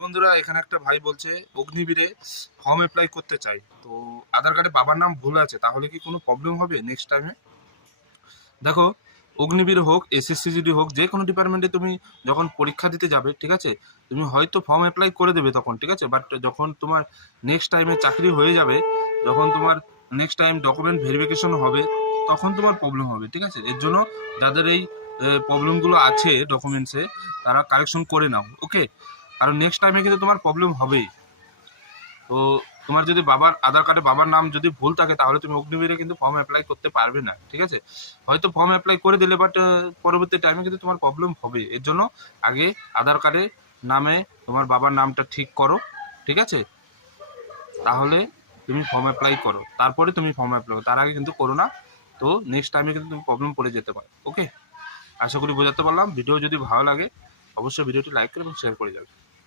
বন্ধুরা এখানে একটা ভাই বলছে অগ্নিবীরে ফর্ম অ্যাপ্লাই করতে চাই, তো আধার কার্ডে বাবার নাম ভুল আছে, তাহলে কি কোনো প্রবলেম হবে নেক্সট টাইমে? দেখো, অগ্নিবীর হোক, এসএসসিজিডি হোক, যে কোনো ডিপার্টমেন্টে তুমি যখন পরীক্ষা দিতে যাবে, ঠিক আছে, তুমি হয়তো ফর্ম অ্যাপ্লাই করে দেবে তখন, ঠিক আছে, বাট যখন তোমার নেক্সট টাইমে চাকরি হয়ে যাবে, যখন তোমার নেক্সট টাইম ডকুমেন্ট ভেরিফিকেশন হবে, তখন তোমার প্রবলেম হবে, ঠিক আছে। এর জন্য যাদের এই প্রবলেমগুলো আছে ডকুমেন্টসে, তারা কারেকশন করে নাও, ওকে। কারণ নেক্সট টাইমে কিন্তু তোমার প্রবলেম হবেই। তো তোমার যদি বাবার আধার কার্ডে বাবার নাম যদি ভুল থাকে, তাহলে তুমি অগ্নিবীরে কিন্তু ফর্ম অ্যাপ্লাই করতে পারবে না, ঠিক আছে। হয়তো ফর্ম অ্যাপ্লাই করে দিলে, বাট পরবর্তী টাইমে কিন্তু তোমার প্রবলেম হবে। এর জন্য আগে আধার কার্ডে নামে তোমার বাবার নামটা ঠিক করো, ঠিক আছে, তাহলে তুমি ফর্ম অ্যাপ্লাই করো, তারপরে তুমি ফর্ম অ্যাপ্লাই করো, তার আগে কিন্তু করো না। তো নেক্সট টাইমে কিন্তু তুমি প্রবলেম পড়ে যেতে পারো, ওকে। আশা করি বোঝাতে পারলাম। ভিডিও যদি ভালো লাগে অবশ্যই ভিডিওটি লাইক করে এবং শেয়ার করে যাবে।